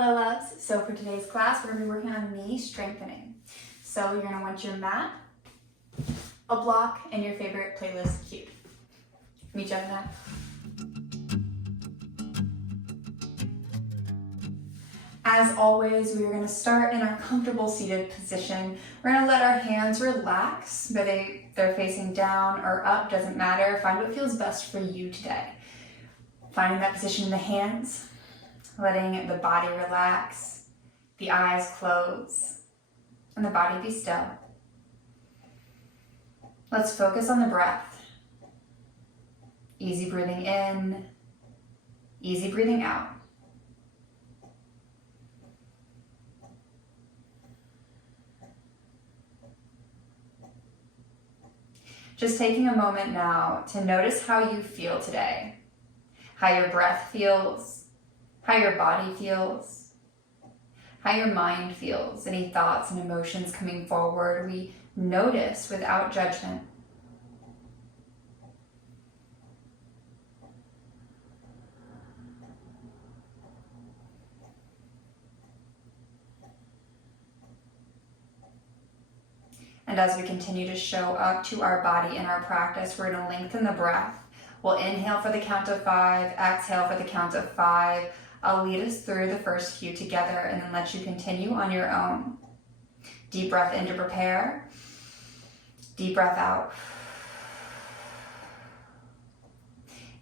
Hello loves, so for today's class we're going to be working on knee strengthening. So you're going to want your mat, a block, and your favorite playlist cue. Meet you on that. As always, we are going to start in our comfortable seated position. We're going to let our hands relax, whether they're facing down or up, doesn't matter. Find what feels best for you today. Finding that position in the hands, letting the body relax, the eyes close, and the body be still. Let's focus on the breath. Easy breathing in, easy breathing out. Just taking a moment now to notice how you feel today, how your breath feels, how your body feels, how your mind feels, any thoughts and emotions coming forward. We notice without judgment. And as we continue to show up to our body in our practice, we're going to lengthen the breath. We'll inhale for the count of 5, exhale for the count of 5. I'll lead us through the first few together and then let you continue on your own. Deep breath in to prepare. Deep breath out.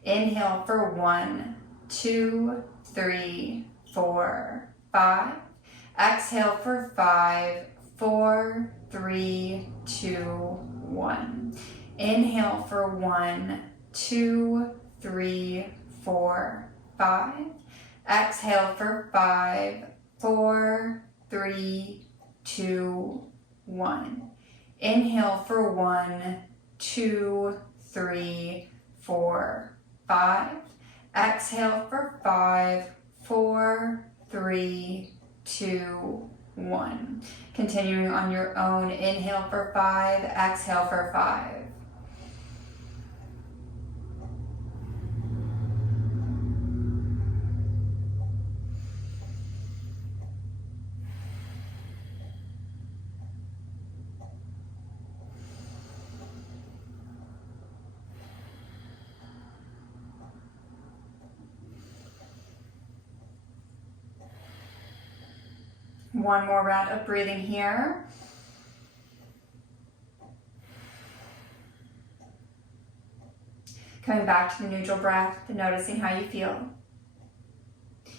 Inhale for 1, 2, 3, 4, 5. Exhale for 5, 4, 3, 2, 1. Inhale for 1, 2, 3, 4, 5. Exhale for 5, 4, 3, 2, 1. Inhale for 1, 2, 3, 4, 5. Exhale for 5, 4, 3, 2, 1. Continuing on your own, inhale for 5, exhale for 5. One more round of breathing here. Coming back to the neutral breath, to noticing how you feel.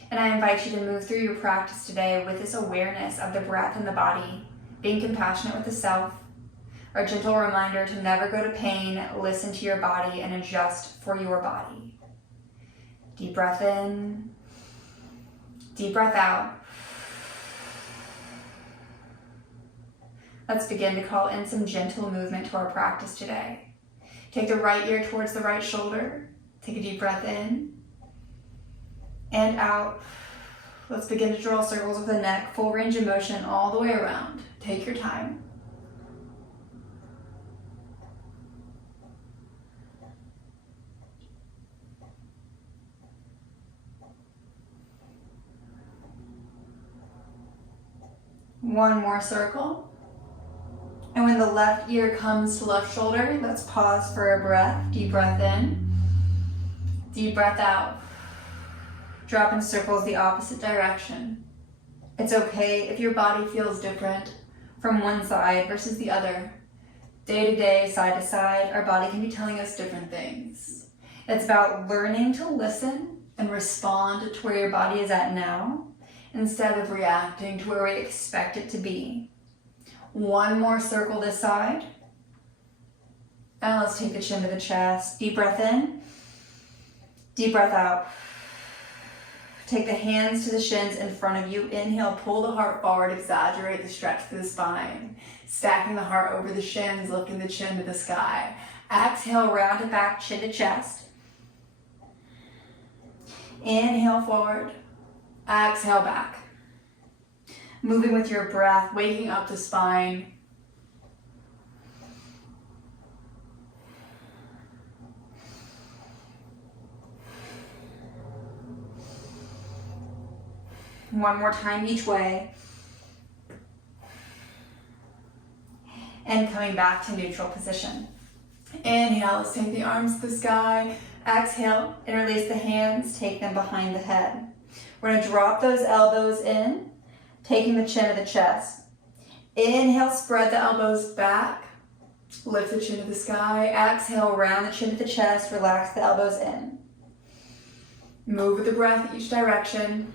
And I invite you to move through your practice today with this awareness of the breath and the body, being compassionate with the self. Our gentle reminder to never go to pain, listen to your body, and adjust for your body. Deep breath in, deep breath out. Let's begin to call in some gentle movement to our practice today. Take the right ear towards the right shoulder. Take a deep breath in and out. Let's begin to draw circles with the neck, full range of motion all the way around. Take your time. One more circle. And when the left ear comes to left shoulder, let's pause for a breath. Deep breath in, deep breath out. Drop in circles the opposite direction. It's okay if your body feels different from one side versus the other. Day to day, side to side, our body can be telling us different things. It's about learning to listen and respond to where your body is at now, instead of reacting to where we expect it to be. One more circle this side. And let's take the chin to the chest. Deep breath in, deep breath out. Take the hands to the shins in front of you. Inhale, pull the heart forward, exaggerate the stretch through the spine. Stacking the heart over the shins, lifting the chin to the sky. Exhale, round it back, chin to chest. Inhale forward, exhale back. Moving with your breath, waking up the spine. One more time each way. And coming back to neutral position. Inhale, let's take the arms to the sky. Exhale, interlace the hands, take them behind the head. We're gonna drop those elbows in, taking the chin to the chest. Inhale, spread the elbows back, lift the chin to the sky. Exhale, round the chin to the chest, relax the elbows in. Move with the breath each direction.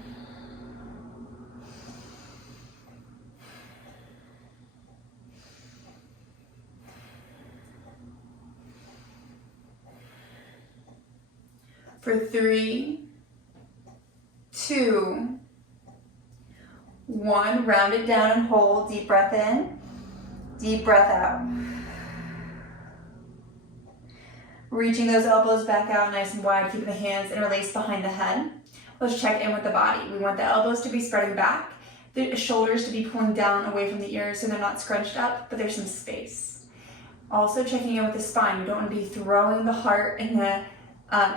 For 3, 2, 1, round it down and hold. Deep breath in, deep breath out. Reaching those elbows back out nice and wide, keeping the hands interlaced behind the head. Let's check in with the body. We want the elbows to be spreading back, the shoulders to be pulling down away from the ears so they're not scrunched up, but there's some space. Also checking in with the spine. We don't want to be throwing the heart and the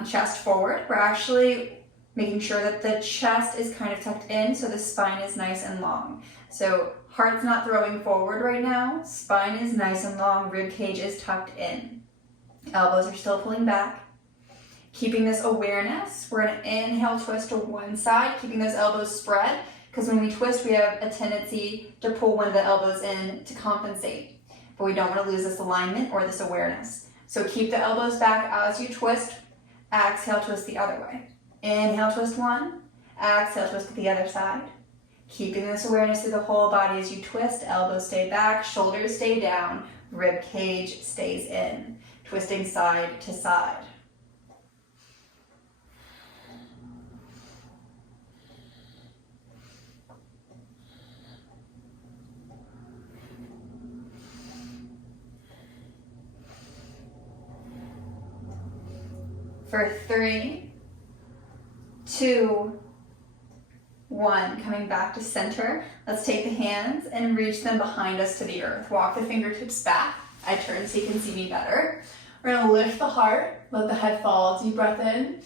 chest forward. We're actually making sure that the chest is kind of tucked in so the spine is nice and long. So heart's not throwing forward right now, spine is nice and long, rib cage is tucked in. Elbows are still pulling back. Keeping this awareness, we're gonna inhale, twist to one side, keeping those elbows spread, because when we twist, we have a tendency to pull one of the elbows in to compensate. But we don't wanna lose this alignment or this awareness. So keep the elbows back as you twist. Exhale, twist the other way. Inhale, twist one. Exhale, twist to the other side. Keeping this awareness through the whole body as you twist. Elbows stay back, shoulders stay down, rib cage stays in. Twisting side to side. For 3, 2, 1, coming back to center. Let's take the hands and reach them behind us to the earth. Walk the fingertips back. I turn so you can see me better. We're gonna lift the heart, let the head fall, deep breath in.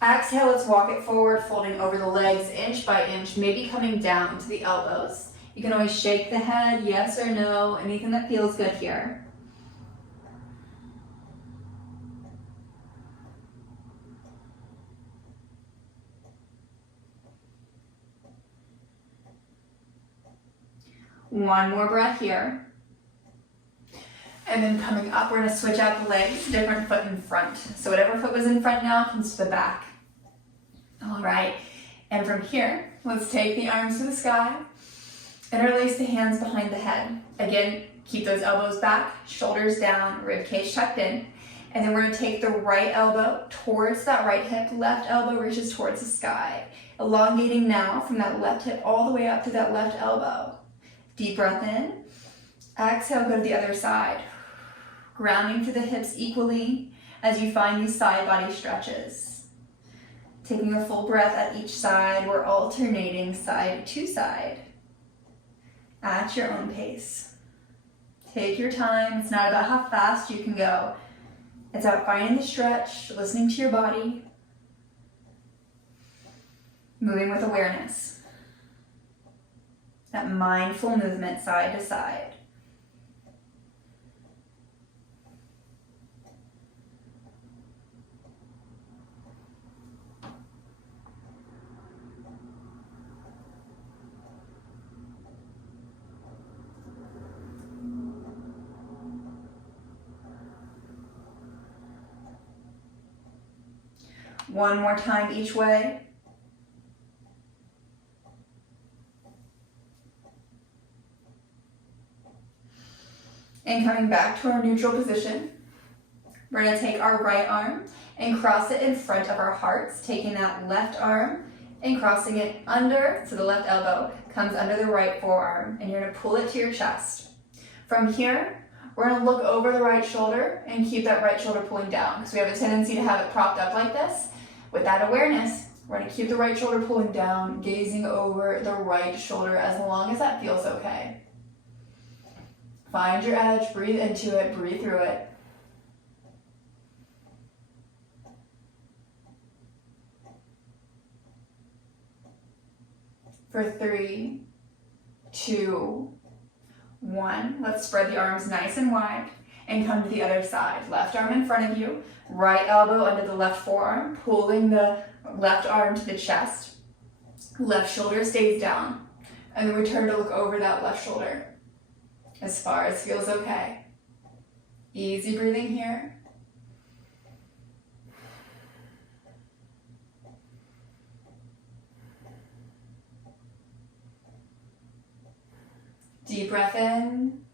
Exhale, let's walk it forward, folding over the legs inch by inch, maybe coming down to the elbows. You can always shake the head, yes or no, anything that feels good here. One more breath here. And then coming up, we're gonna switch out the legs, different foot in front. So whatever foot was in front now comes to the back. All right, and from here, let's take the arms to the sky, interlace the hands behind the head. Again, keep those elbows back, shoulders down, rib cage tucked in. And then we're gonna take the right elbow towards that right hip, left elbow reaches towards the sky. Elongating now from that left hip all the way up to that left elbow. Deep breath in. Exhale, go to the other side. Grounding through the hips equally as you find these side body stretches. Taking a full breath at each side. We're alternating side to side at your own pace. Take your time. It's not about how fast you can go. It's about finding the stretch, listening to your body, moving with awareness. That mindful movement side to side. One more time each way. And coming back to our neutral position, we're going to take our right arm and cross it in front of our hearts, taking that left arm and crossing it under, so the left elbow comes under the right forearm, and you're going to pull it to your chest. From here, we're going to look over the right shoulder and keep that right shoulder pulling down, because we have a tendency to have it propped up like this. With that awareness, we're going to keep the right shoulder pulling down, gazing over the right shoulder as long as that feels okay. Find your edge, breathe into it, breathe through it. For 3, 2, 1. Let's spread the arms nice and wide and come to the other side. Left arm in front of you, right elbow under the left forearm, pulling the left arm to the chest. Left shoulder stays down. And then return to look over that left shoulder as far as feels okay. Easy breathing here. Deep breath in,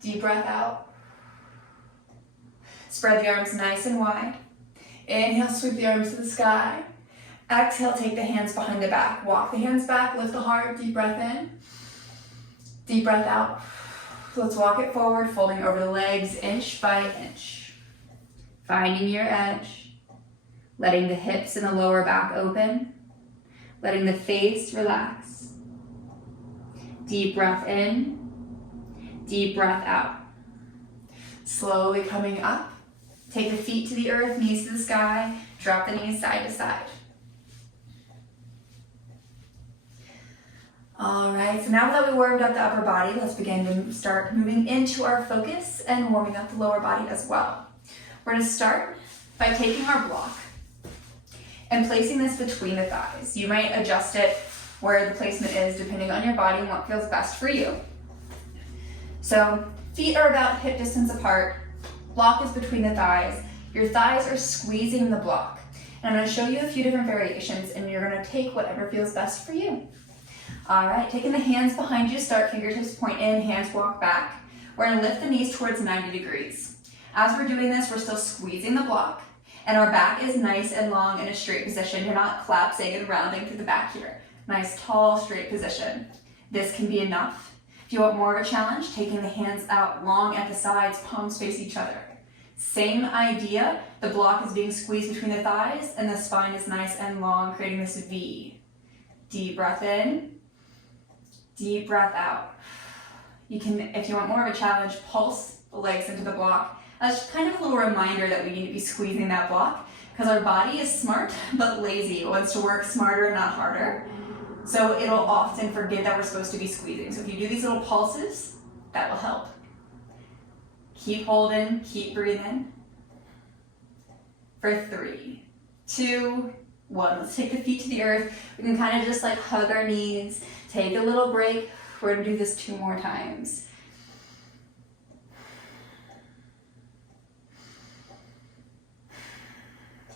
deep breath out. Spread the arms nice and wide. Inhale, sweep the arms to the sky. Exhale, take the hands behind the back. Walk the hands back, lift the heart, deep breath in. Deep breath out. Let's walk it forward, folding over the legs inch by inch. Finding your edge. Letting the hips and the lower back open. Letting the face relax. Deep breath in, deep breath out. Slowly coming up. Take the feet to the earth, knees to the sky. Drop the knees side to side. All right, so now that we warmed up the upper body, let's begin to start moving into our focus and warming up the lower body as well. We're going to start by taking our block and placing this between the thighs. You might adjust it where the placement is depending on your body and what feels best for you. So feet are about hip distance apart, block is between the thighs, your thighs are squeezing the block. And I'm going to show you a few different variations and you're going to take whatever feels best for you. All right, taking the hands behind you to start, fingertips point in, hands walk back. We're going to lift the knees towards 90 degrees. As we're doing this, we're still squeezing the block and our back is nice and long in a straight position. You're not collapsing and rounding through the back here. Nice, tall, straight position. This can be enough. If you want more of a challenge, taking the hands out long at the sides, palms face each other. Same idea, the block is being squeezed between the thighs and the spine is nice and long, creating this V. Deep breath in, deep breath out. You can, if you want more of a challenge, pulse the legs into the block. That's kind of a little reminder that we need to be squeezing that block because our body is smart but lazy. It wants to work smarter, not harder. So it'll often forget that we're supposed to be squeezing. So if you do these little pulses, that will help. Keep holding, keep breathing. For 3, 2, 1. Let's take the feet to the earth. We can kind of just like hug our knees, take a little break. We're gonna do this 2 more times.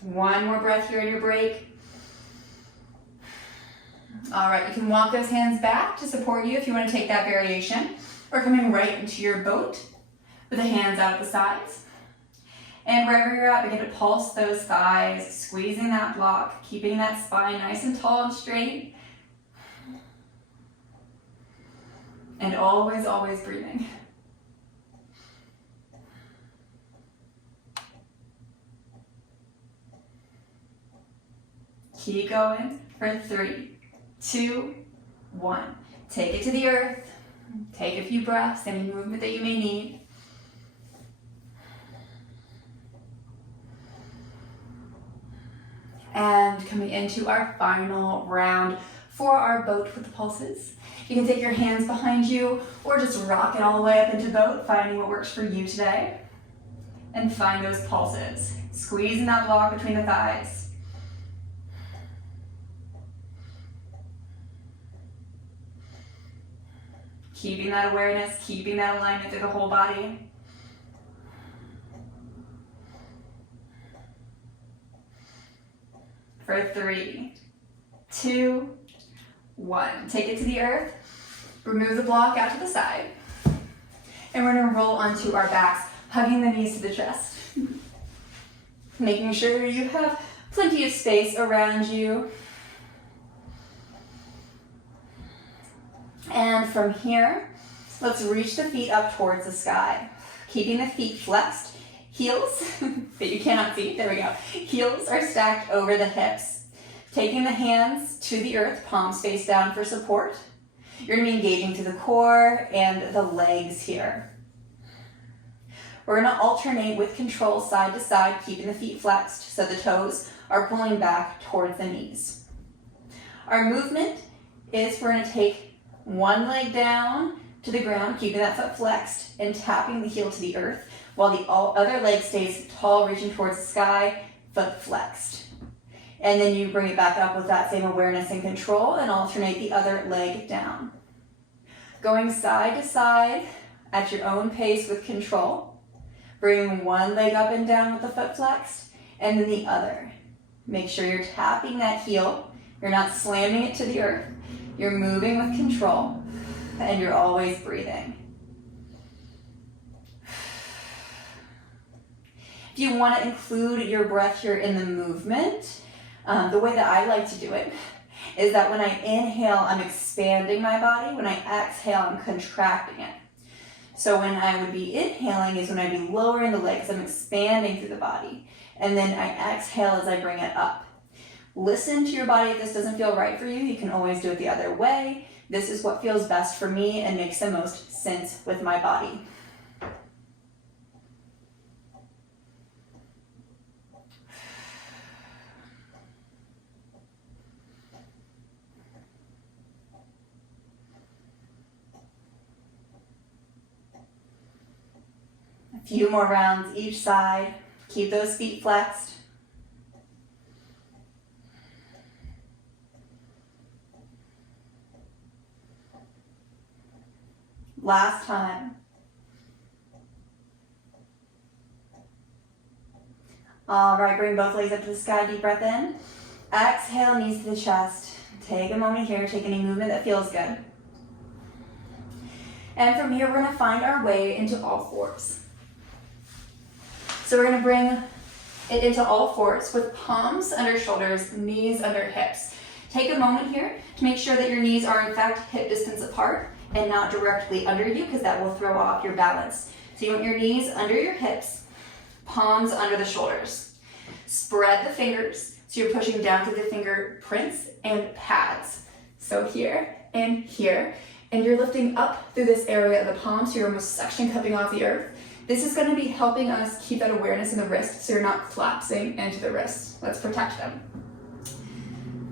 One more breath here in your break. All right, you can walk those hands back to support you if you want to take that variation, or coming right into your boat with the hands out at the sides. And wherever you're at, begin to pulse those thighs, squeezing that block, keeping that spine nice and tall and straight. And always, always breathing. Keep going for 3, 2, 1. Take it to the earth. Take a few breaths, any movement that you may need. And coming into our final round for our boat with the pulses. You can take your hands behind you or just rock it all the way up into boat, finding what works for you today. And find those pulses. Squeezing that block between the thighs. Keeping that awareness, keeping that alignment through the whole body. For 3, 2, 1. Take it to the earth. Remove the block out to the side. And we're gonna roll onto our backs, hugging the knees to the chest. Making sure you have plenty of space around you. And from here, let's reach the feet up towards the sky. Keeping the feet flexed. Heels, that you cannot see, there we go. Heels are stacked over the hips. Taking the hands to the earth, palms face down for support. You're gonna be engaging through the core and the legs here. We're gonna alternate with control side to side, keeping the feet flexed so the toes are pulling back towards the knees. Our movement is we're gonna take one leg down to the ground, keeping that foot flexed and tapping the heel to the earth, while the other leg stays tall, reaching towards the sky, foot flexed. And then you bring it back up with that same awareness and control and alternate the other leg down. Going side to side at your own pace with control. Bringing one leg up and down with the foot flexed, and then the other. Make sure you're tapping that heel. You're not slamming it to the earth. You're moving with control, and you're always breathing. If you want to include your breath here in the movement, the way that I like to do it is that when I inhale, I'm expanding my body. When I exhale, I'm contracting it. So when I would be inhaling is when I'd be lowering the legs, I'm expanding through the body. And then I exhale as I bring it up. Listen to your body. If this doesn't feel right for you, you can always do it the other way. This is what feels best for me and makes the most sense with my body. A few more rounds each side. Keep those feet flexed. Last time. All right, bring both legs up to the sky, deep breath in. Exhale, knees to the chest. Take a moment here, take any movement that feels good. And from here, we're gonna find our way into all fours. So we're gonna bring it into all fours with palms under shoulders, knees under hips. Take a moment here to make sure that your knees are in fact hip distance apart and not directly under you, because that will throw off your balance. So you want your knees under your hips, palms under the shoulders. Spread the fingers so you're pushing down through the fingerprints and pads. So here and here. And you're lifting up through this area of the palms, so you're almost suction cupping off the earth. This is going to be helping us keep that awareness in the wrist so you're not collapsing into the wrists. Let's protect them.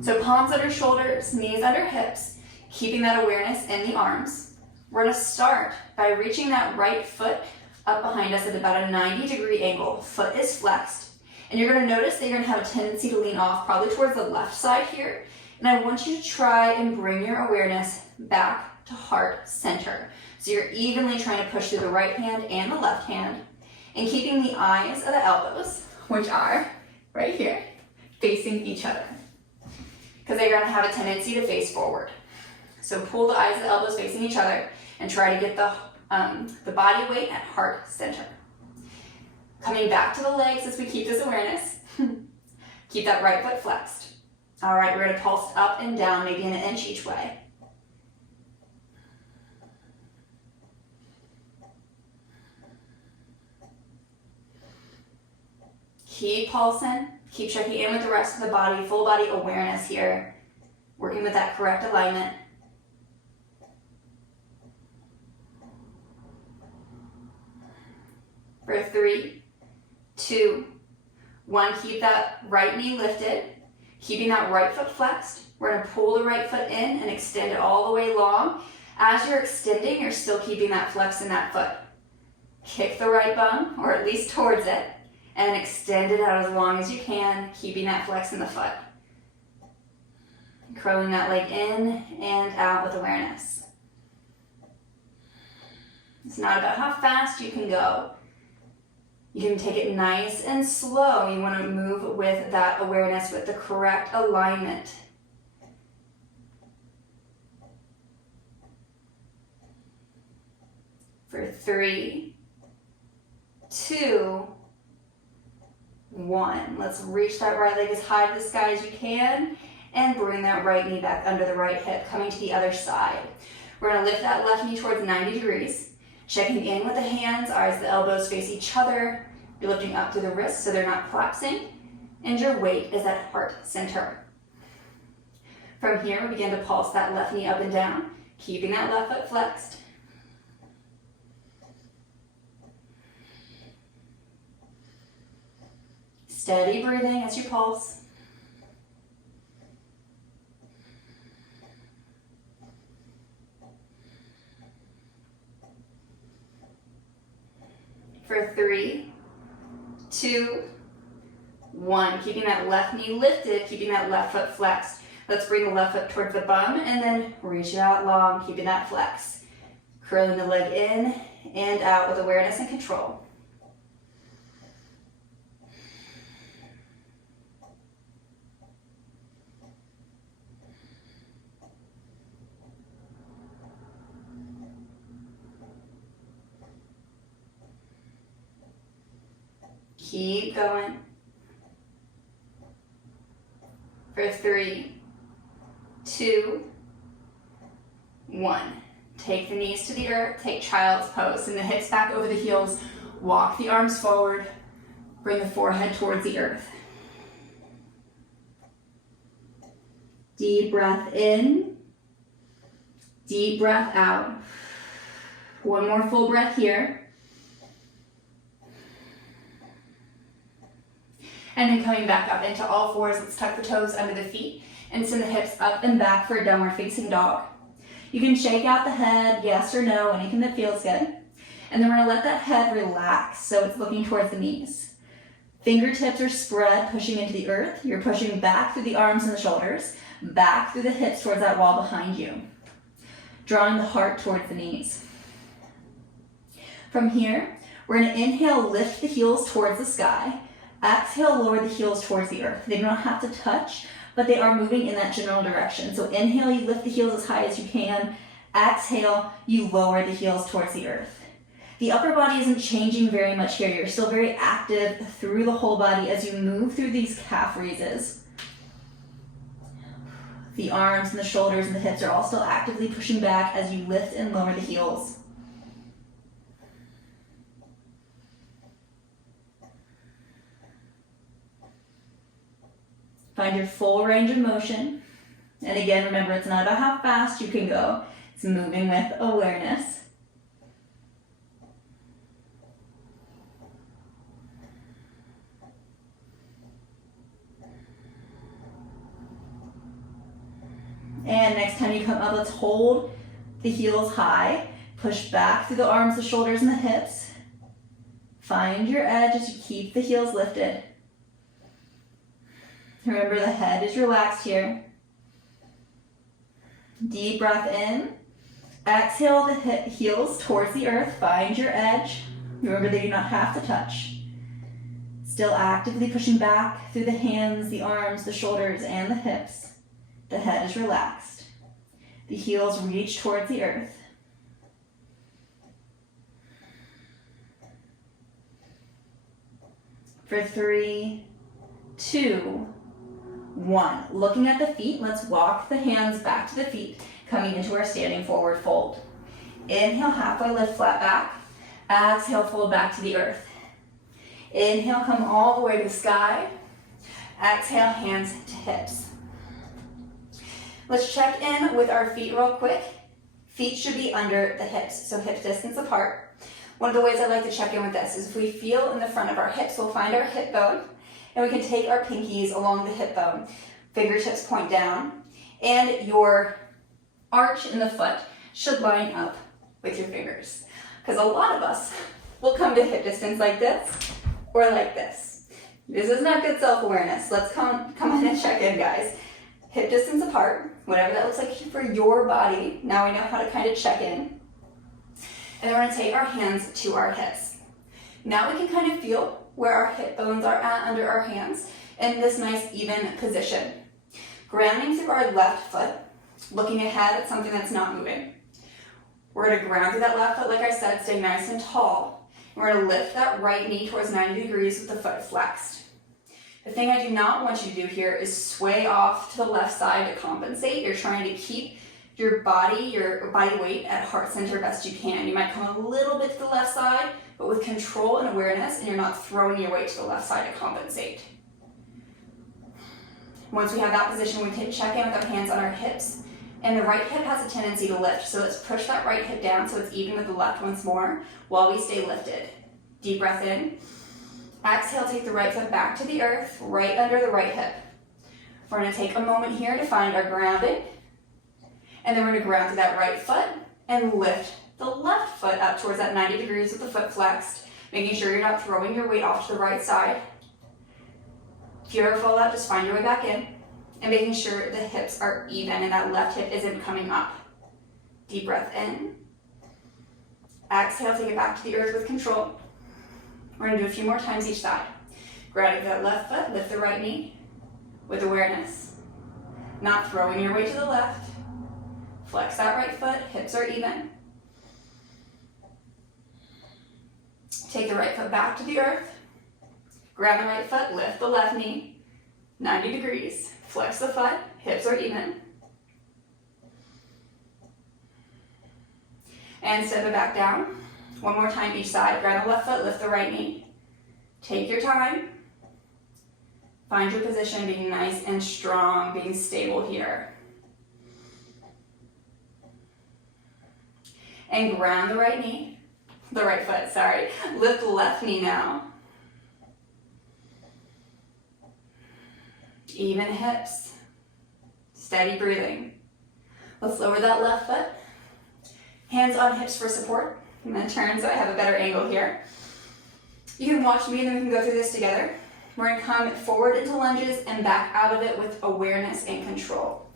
So palms under shoulders, knees under hips, keeping that awareness in the arms. We're going to start by reaching that right foot up behind us at about a 90-degree angle. Foot is flexed. And you're going to notice that you're going to have a tendency to lean off probably towards the left side here. And I want you to try and bring your awareness back to heart center. So you're evenly trying to push through the right hand and the left hand, and keeping the eyes of the elbows, which are right here, facing each other, because they're going to have a tendency to face forward. So pull the eyes of the elbows facing each other and try to get the body weight at heart center. Coming back to the legs as we keep this awareness. Keep that right foot flexed. All right, we're going to pulse up and down, maybe an inch each way. Keep pulsing, keep checking in with the rest of the body, full body awareness here, working with that correct alignment. For 3, 2, 1, keep that right knee lifted, keeping that right foot flexed. We're going to pull the right foot in and extend it all the way long. As you're extending, you're still keeping that flex in that foot. Kick the right bum, or at least towards it, and extend it out as long as you can, keeping that flex in the foot. Curling that leg in and out with awareness. It's not about how fast you can go. You can take it nice and slow. You want to move with that awareness, with the correct alignment. For 3, 2, 1. Let's reach that right leg as high to the sky as you can and bring that right knee back under the right hip, coming to the other side. We're going to lift that left knee towards 90 degrees, checking in with the hands, eyes, the elbows face each other. You're lifting up through the wrists so they're not collapsing, and your weight is at heart center. From here, we begin to pulse that left knee up and down, keeping that left foot flexed. Steady breathing as you pulse. For 3, 2, 1. Keeping that left knee lifted, keeping that left foot flexed. Let's bring the left foot towards the bum and then reach it out long, keeping that flex. Curling the leg in and out with awareness and control. Keep going. For 3, 2, 1. Take the knees to the earth, take child's pose. Send the hips back over the heels, walk the arms forward, bring the forehead towards the earth. Deep breath in, deep breath out. One more full breath here. And then coming back up into all fours, let's tuck the toes under the feet and send the hips up and back for a downward facing dog. You can shake out the head, yes or no, anything that feels good. And then we're gonna let that head relax so it's looking towards the knees. Fingertips are spread, pushing into the earth. You're pushing back through the arms and the shoulders, back through the hips towards that wall behind you. Drawing the heart towards the knees. From here, we're gonna inhale, lift the heels towards the sky. Exhale, lower the heels towards the earth. They don't have to touch, but they are moving in that general direction. So inhale, you lift the heels as high as you can. Exhale, you lower the heels towards the earth. The upper body isn't changing very much here. You're still very active through the whole body as you move through these calf raises. The arms and the shoulders and the hips are all still actively pushing back as you lift and lower the heels. Find your full range of motion. And again, remember, it's not about how fast you can go. It's moving with awareness. And next time you come up, let's hold the heels high. Push back through the arms, the shoulders, and the hips. Find your edge as you keep the heels lifted. Remember, the head is relaxed here. Deep breath in. Exhale the heels towards the earth. Find your edge. Remember, they do not have to touch. Still actively pushing back through the hands, the arms, the shoulders, and the hips. The head is relaxed. The heels reach towards the earth. For 3, 2, 1. Looking at the feet, let's walk the hands back to the feet, coming into our standing forward fold. Inhale, halfway lift, flat back. Exhale, fold back to the earth. Inhale, come all the way to the sky. Exhale, hands to hips. Let's check in with our feet real quick. Feet should be under the hips, so hip distance apart. One of the ways I like to check in with this is if we feel in the front of our hips, we'll find our hip bone. And we can take our pinkies along the hip bone. Fingertips point down. And your arch in the foot should line up with your fingers. Because a lot of us will come to hip distance like this or like this. This is not good self-awareness. Let's come in and check in, guys. Hip distance apart, whatever that looks like for your body. Now we know how to kind of check in. And then we're going to take our hands to our hips. Now we can kind of feel where our hip bones are at under our hands in this nice even position. Grounding through our left foot, looking ahead at something that's not moving. We're going to ground through that left foot, like I said, stay nice and tall. And we're going to lift that right knee towards 90 degrees with the foot flexed. The thing I do not want you to do here is sway off to the left side to compensate. You're trying to keep your body weight at heart center best you can. You might come a little bit to the left side, but with control and awareness, and you're not throwing your weight to the left side to compensate. Once we have that position, we can check in with our hands on our hips, and the right hip has a tendency to lift, so let's push that right hip down so it's even with the left once more while we stay lifted. Deep breath in. Exhale, take the right foot back to the earth, right under the right hip. We're going to take a moment here to find our grounding, and then we're going to ground to that right foot and lift the left foot up towards that 90 degrees with the foot flexed. Making sure you're not throwing your weight off to the right side. If you ever fall out, just find your way back in. And making sure the hips are even and that left hip isn't coming up. Deep breath in. Exhale, take it back to the earth with control. We're gonna do a few more times each side. Grounding that left foot, lift the right knee with awareness. Not throwing your weight to the left. Flex that right foot, hips are even. Take the right foot back to the earth. Ground the right foot, lift the left knee, 90 degrees. Flex the foot, hips are even. And step it back down. One more time each side. Ground the left foot, lift the right knee. Take your time. Find your position, being nice and strong, being stable here. And ground the right knee, the right foot, sorry. Lift the left knee now. Even hips. Steady breathing. Let's lower that left foot. Hands on hips for support. I'm gonna turn so I have a better angle here. You can watch me and then we can go through this together. We're gonna come forward into lunges and back out of it with awareness and control.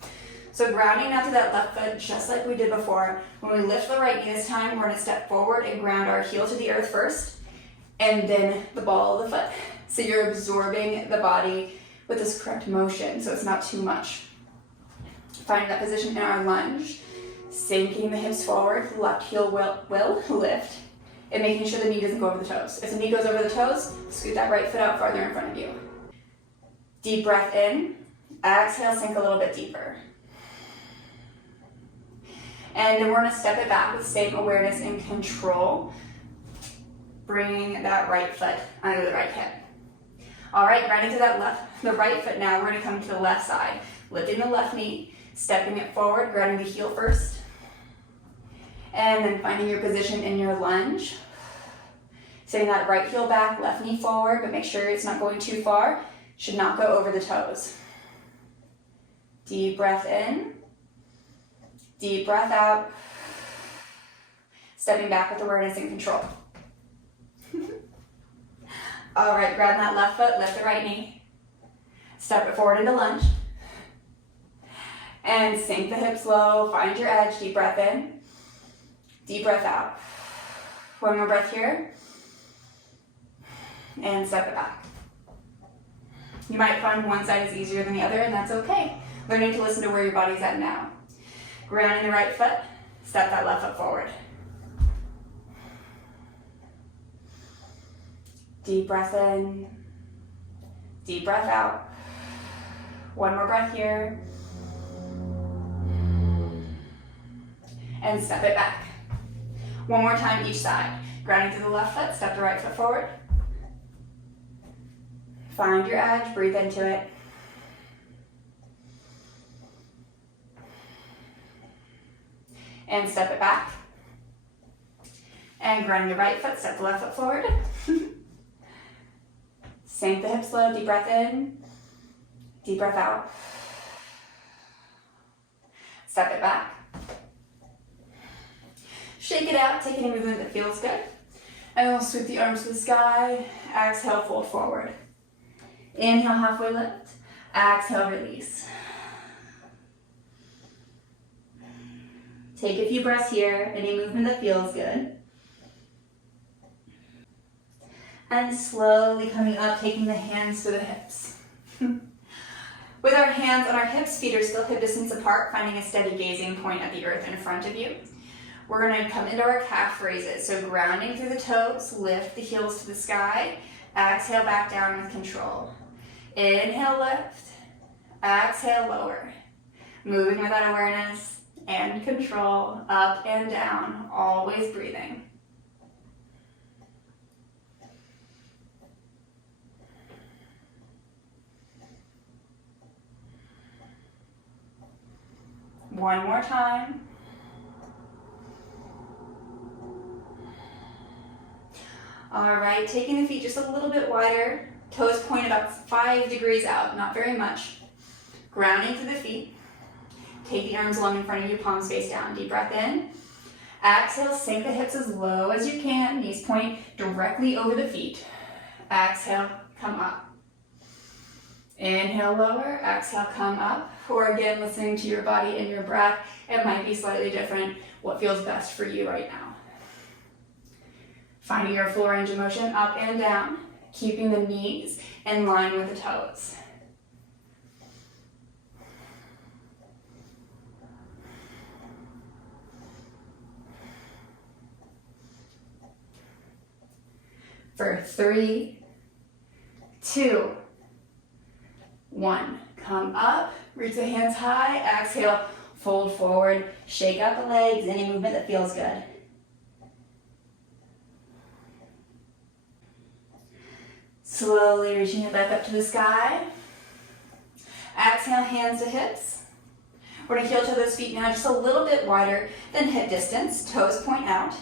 So grounding now to that left foot, just like we did before. When we lift the right knee this time, we're gonna step forward and ground our heel to the earth first, and then the ball of the foot. So you're absorbing the body with this correct motion, so it's not too much. Finding that position in our lunge, sinking the hips forward, left heel will lift, and making sure the knee doesn't go over the toes. If the knee goes over the toes, scoot that right foot out farther in front of you. Deep breath in, exhale, sink a little bit deeper. And then we're gonna step it back with same awareness and control, bringing that right foot under the right hip. All right, grounding to the right foot now, we're gonna come to the left side, lifting the left knee, stepping it forward, grounding the heel first, and then finding your position in your lunge. Sitting that right heel back, left knee forward, but make sure it's not going too far. Should not go over the toes. Deep breath in, deep breath out. Stepping back with awareness and control. All right, grab that left foot, lift the right knee. Step it forward into lunge. And sink the hips low, find your edge, deep breath in, deep breath out. One more breath here. And step it back. You might find one side is easier than the other, and that's okay. Learning to listen to where your body's at now. Grounding the right foot, step that left foot forward. Deep breath in, deep breath out. One more breath here. And step it back. One more time each side. Grounding through the left foot, step the right foot forward. Find your edge, breathe into it. And step it back. And grounding the right foot, step the left foot forward. Sink the hips low, deep breath in, deep breath out. Step it back. Shake it out, take any movement that feels good. And we'll sweep the arms to the sky. Exhale, fold forward. Inhale, halfway lift. Exhale, release. Take a few breaths here, any movement that feels good. And slowly coming up, taking the hands to the hips. With our hands on our hips, feet are still hip distance apart, finding a steady gazing point at the earth in front of you. We're gonna come into our calf raises. So grounding through the toes, lift the heels to the sky. Exhale, back down with control. Inhale, lift. Exhale, lower. Moving with that awareness and control, up and down, always breathing. One more time. All right, taking the feet just a little bit wider. Toes point about 5 degrees out, not very much. Grounding through the feet. Take the arms long in front of you, palms face down. Deep breath in. Exhale, sink the hips as low as you can. Knees point directly over the feet. Exhale, come up. Inhale, lower. Exhale, come up. Or again, listening to your body and your breath. It might be slightly different. What feels best for you right now. Finding your full range of motion up and down. Keeping the knees in line with the toes. For 3, 2, 1. Come up, reach the hands high, exhale, fold forward, shake out the legs, any movement that feels good. Slowly reaching it back up to the sky. Exhale, hands to hips. We're going to heel to those feet now just a little bit wider than hip distance, toes point out.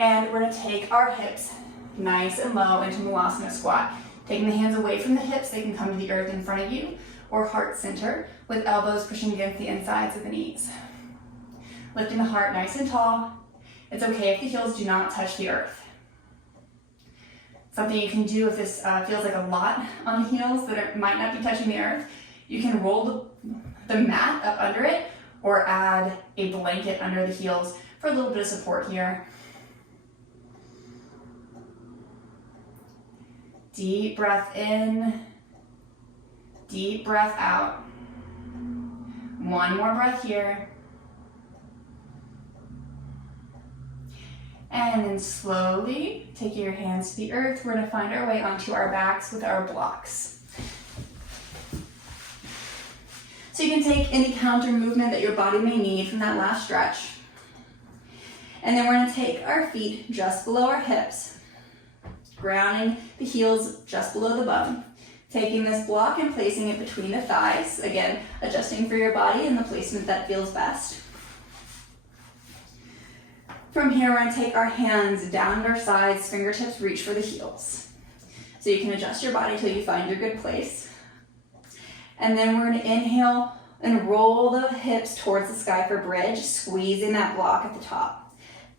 And we're going to take our hips nice and low into Mulasana squat. Taking the hands away from the hips, they can come to the earth in front of you, or heart center, with elbows pushing against the insides of the knees. Lifting the heart nice and tall. It's okay if the heels do not touch the earth. Something you can do if this feels like a lot on the heels, that it might not be touching the earth, you can roll the mat up under it, or add a blanket under the heels for a little bit of support here. Deep breath in, deep breath out. One more breath here. And then slowly taking your hands to the earth, we're going to find our way onto our backs with our blocks. So you can take any counter movement that your body may need from that last stretch. And then we're going to take our feet just below our hips, grounding the heels just below the bum. Taking this block and placing it between the thighs. Again, adjusting for your body and the placement that feels best. From here, we're going to take our hands down at our sides, fingertips reach for the heels. So you can adjust your body till you find your good place. And then we're going to inhale and roll the hips towards the sky for bridge, squeezing that block at the top.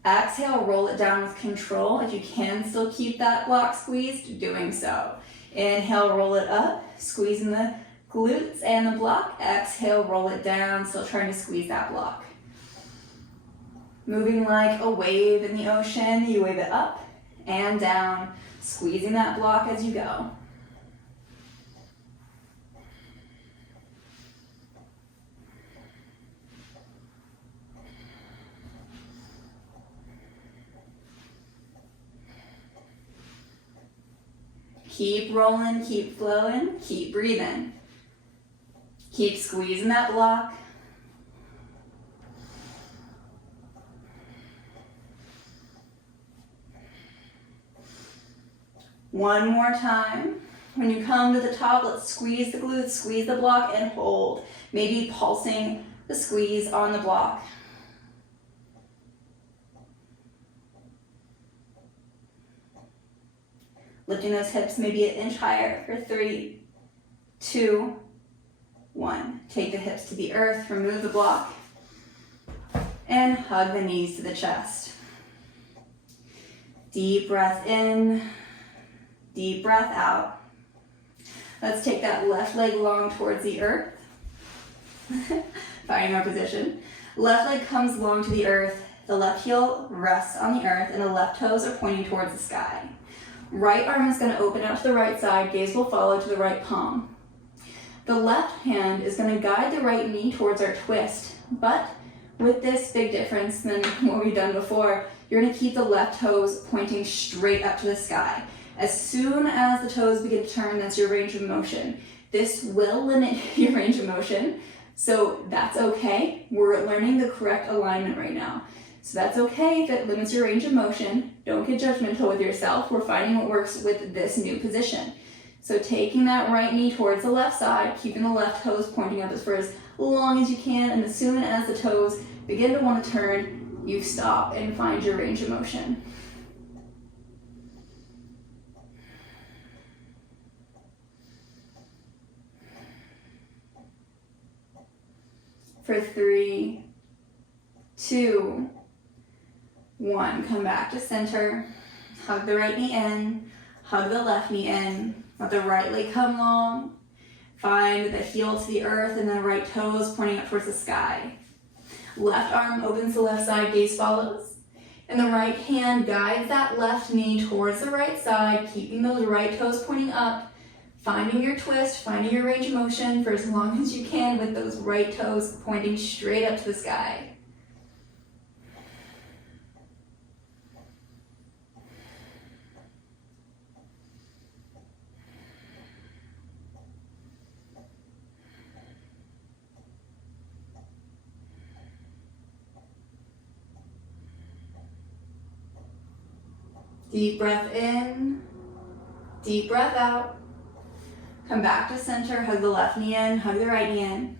Exhale, roll it down with control. If you can still keep that block squeezed, doing so. Inhale, roll it up, squeezing the glutes and the block. Exhale, roll it down, still trying to squeeze that block. Moving like a wave in the ocean, you wave it up and down, squeezing that block as you go. Keep rolling, keep flowing, keep breathing. Keep squeezing that block. One more time. When you come to the top, let's squeeze the glutes, squeeze the block, and hold. Maybe pulsing the squeeze on the block. Lifting those hips maybe an inch higher for 3, 2, 1. Take the hips to the earth, remove the block, and hug the knees to the chest. Deep breath in, deep breath out. Let's take that left leg long towards the earth. Finding our position. Left leg comes long to the earth, the left heel rests on the earth, and the left toes are pointing towards the sky. Right arm is going to open out to the right side, gaze will follow to the right palm. The left hand is going to guide the right knee towards our twist, but with this big difference than what we've done before, you're going to keep the left toes pointing straight up to the sky. As soon as the toes begin to turn, that's your range of motion. This will limit your range of motion, so that's okay. We're learning the correct alignment right now. So that's okay if it limits your range of motion. Don't get judgmental with yourself. We're finding what works with this new position. So taking that right knee towards the left side, keeping the left toes pointing up for as long as you can, and as soon as the toes begin to want to turn, you stop and find your range of motion. For 3, 2, 1, come back to center. Hug the right knee in, hug the left knee in. Let the right leg come long. Find the heel to the earth and the right toes pointing up towards the sky. Left arm opens to left side, gaze follows. And the right hand guides that left knee towards the right side, keeping those right toes pointing up, finding your twist, finding your range of motion for as long as you can with those right toes pointing straight up to the sky. Deep breath in, deep breath out. Come back to center, hug the left knee in, hug the right knee in.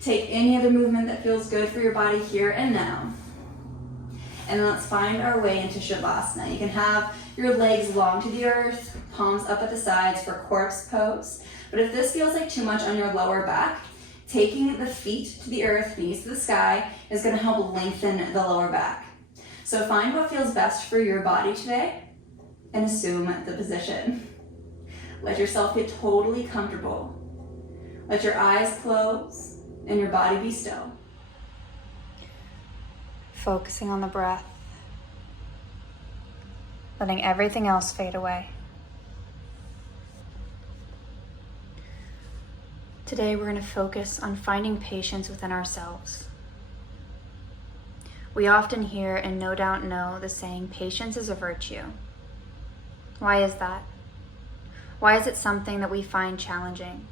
Take any other movement that feels good for your body here and now. And then let's find our way into Shavasana. You can have your legs long to the earth, palms up at the sides for corpse pose. But if this feels like too much on your lower back, taking the feet to the earth, knees to the sky, is going to help lengthen the lower back. So find what feels best for your body today and assume the position. Let yourself get totally comfortable. Let your eyes close and your body be still. Focusing on the breath. Letting everything else fade away. Today we're going to focus on finding patience within ourselves. We often hear and no doubt know the saying, patience is a virtue. Why is that? Why is it something that we find challenging?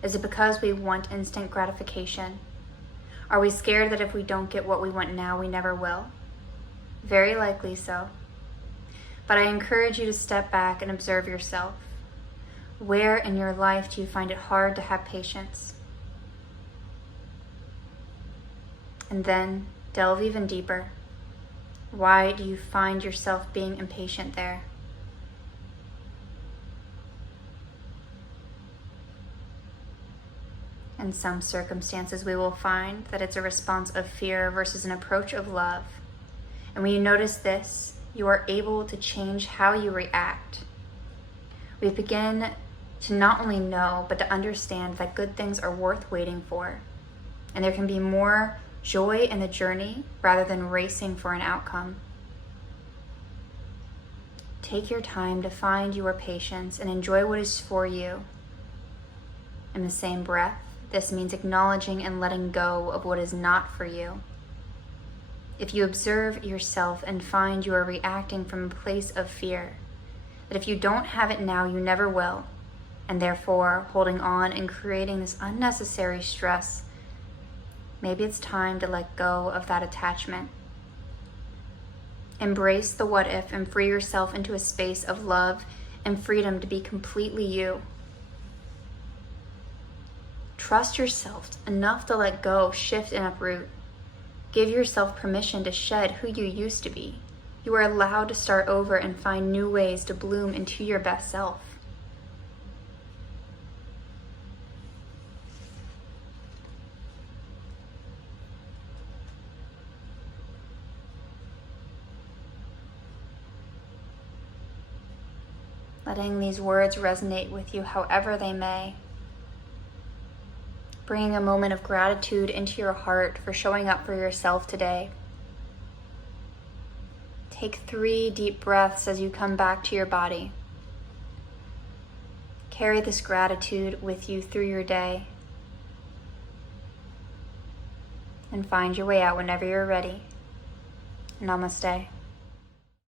Is it because we want instant gratification? Are we scared that if we don't get what we want now, we never will? Very likely so. But I encourage you to step back and observe yourself. Where in your life do you find it hard to have patience? And then delve even deeper. Why do you find yourself being impatient there? In some circumstances, we will find that it's a response of fear versus an approach of love. And when you notice this, you are able to change how you react. We begin to not only know, but to understand that good things are worth waiting for. And there can be more joy in the journey rather than racing for an outcome. Take your time to find your patience and enjoy what is for you. In the same breath, this means acknowledging and letting go of what is not for you. If you observe yourself and find you are reacting from a place of fear, that if you don't have it now, you never will, and therefore holding on and creating this unnecessary stress, maybe it's time to let go of that attachment. Embrace the what if and free yourself into a space of love and freedom to be completely you. Trust yourself enough to let go, shift, and uproot. Give yourself permission to shed who you used to be. You are allowed to start over and find new ways to bloom into your best self. Letting these words resonate with you however they may. Bringing a moment of gratitude into your heart for showing up for yourself today. Take 3 deep breaths as you come back to your body. Carry this gratitude with you through your day. And find your way out whenever you're ready. Namaste.